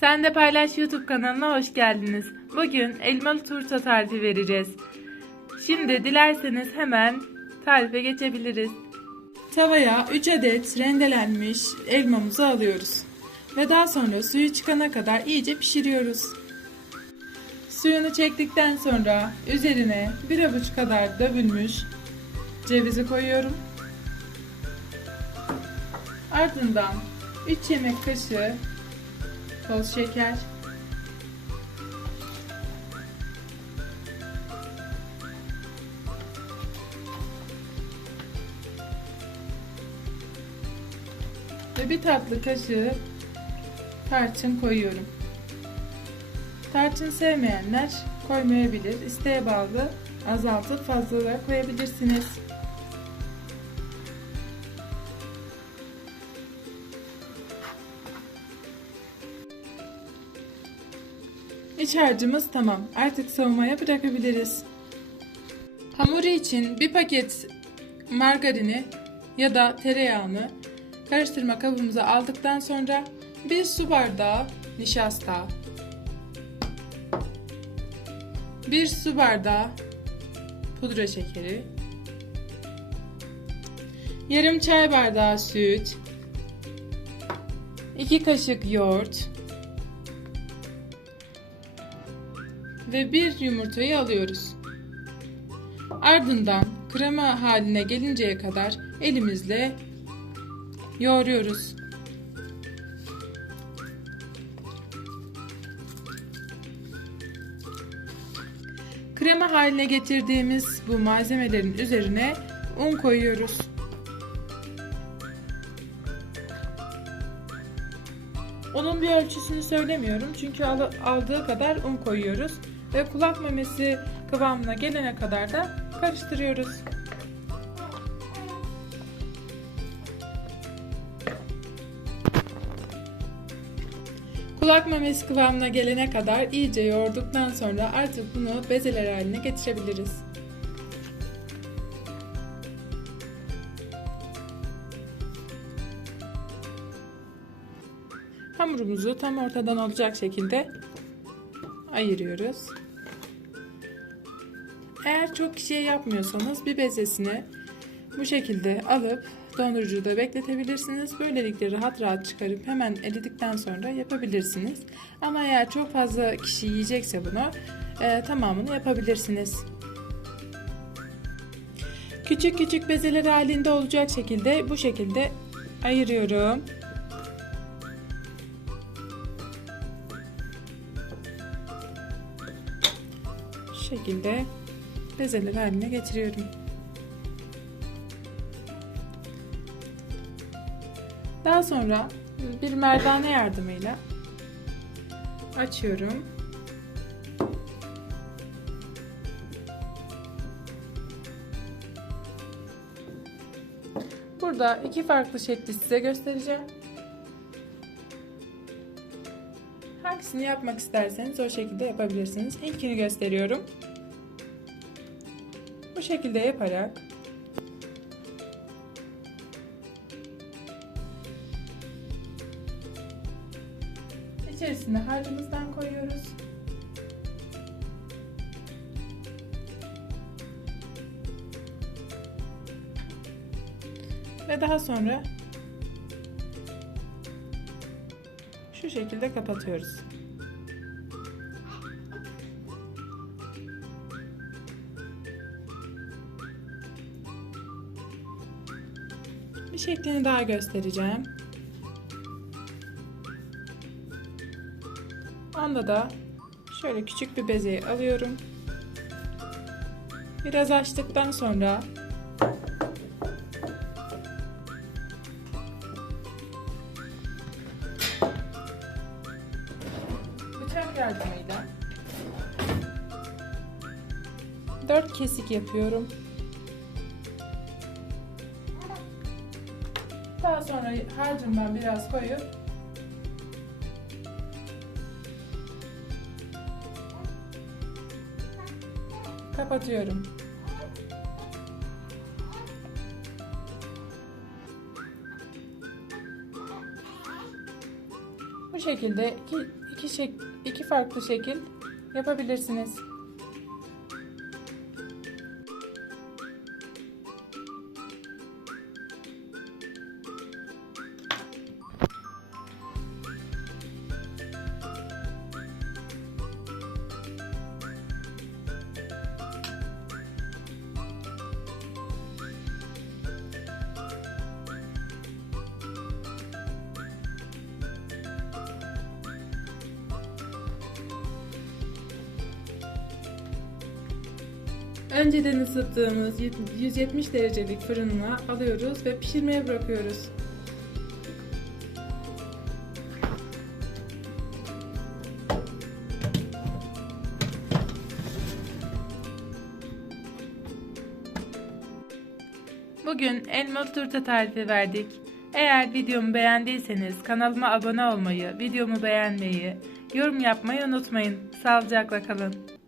Sen de Paylaş YouTube kanalına hoş geldiniz. Bugün elmalı turta tarifi vereceğiz. Şimdi dilerseniz hemen tarife geçebiliriz. Tavaya 3 adet rendelenmiş elmamızı alıyoruz. Ve daha sonra suyu çıkana kadar iyice pişiriyoruz. Suyunu çektikten sonra üzerine bir avuç kadar dövülmüş cevizi koyuyorum. Ardından 3 yemek kaşığı toz şeker, ve bir tatlı kaşığı tarçın koyuyorum. Tarçın sevmeyenler koymayabilir. İsteğe bağlı azaltıp fazla da koyabilirsiniz. İç harcımız tamam. Artık soğumaya bırakabiliriz. Hamuru için bir paket margarini ya da tereyağını karıştırma kabımıza aldıktan sonra bir su bardağı nişasta, bir su bardağı pudra şekeri, yarım çay bardağı süt, 2 kaşık yoğurt ve bir yumurtayı alıyoruz. Ardından krema haline gelinceye kadar elimizle yoğuruyoruz. Krema haline getirdiğimiz bu malzemelerin üzerine un koyuyoruz. Unun bir ölçüsünü söylemiyorum çünkü al- aldığı kadar un koyuyoruz ve kulak memesi kıvamına gelene kadar da karıştırıyoruz. Kulak memesi kıvamına gelene kadar iyice yoğurduktan sonra artık bunu bezeler haline getirebiliriz. Hamurumuzu tam ortadan olacak şekilde ayırıyoruz. Eğer çok kişiye yapmıyorsanız bir bezesini bu şekilde alıp dondurucuda bekletebilirsiniz. Böylelikle rahat rahat çıkarıp hemen eridikten sonra yapabilirsiniz. Ama eğer çok fazla kişi yiyecekse bunu e, tamamını yapabilirsiniz. Küçük küçük bezeler halinde olacak şekilde bu şekilde ayırıyorum. Şekilde bezeler haline getiriyorum. Daha sonra bir merdane yardımıyla açıyorum. Burada iki farklı şekli size göstereceğim. Hangisini yapmak isterseniz o şekilde yapabilirsiniz. İlkini gösteriyorum. Bu şekilde yaparak içerisine harcımızdan koyuyoruz. Ve daha sonra şu şekilde kapatıyoruz. Bir şeklini daha göstereceğim. Onda da şöyle küçük bir bezeyi alıyorum. Biraz açtıktan sonra bıçak yardımıyla dört kesik yapıyorum. Daha sonra harcımdan biraz koyup kapatıyorum. Bu şekilde iki, iki, şek iki farklı şekil yapabilirsiniz. Önceden ısıttığımız 170 derecelik fırına alıyoruz ve pişirmeye bırakıyoruz. Bugün elmalı turta tarifi verdik. Eğer videomu beğendiyseniz kanalıma abone olmayı, videomu beğenmeyi, yorum yapmayı unutmayın. Sağlıcakla kalın.